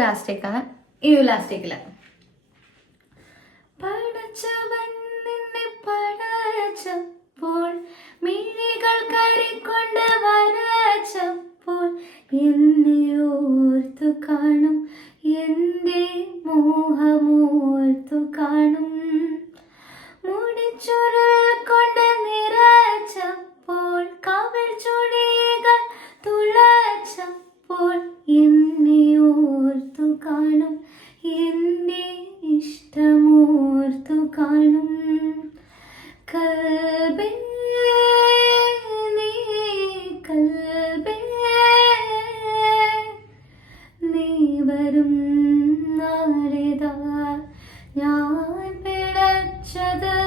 ലാസ്റ്റിലേക്കാണ്. ഈ ലാസ്റ്റിലേക്കില്ല. പടച്ചവൻ നിന്നെ പടച്ചപ്പോൾ മിഴികൾ കരിക്കൊണ്ട് വരച്ചപ്പോൾ എന്നെ ഓർത്തു കാണും, എൻ്റെ മോഹമോർത്തു കാണും. മുടിച്ചുരുൾ കൊണ്ട് നിറച്ചപ്പോൾ കവിൾ ചുടികൾ തുളച്ചപ്പോൾ എന്നെ ഓർത്തു കാണും, എൻ്റെ ഇഷ്ടമോർത്തു കാണും. കൽബേ നീ കൽബേ നീ വരും നാളിതാ ഞാൻ പിഴച്ചതല്ലേ.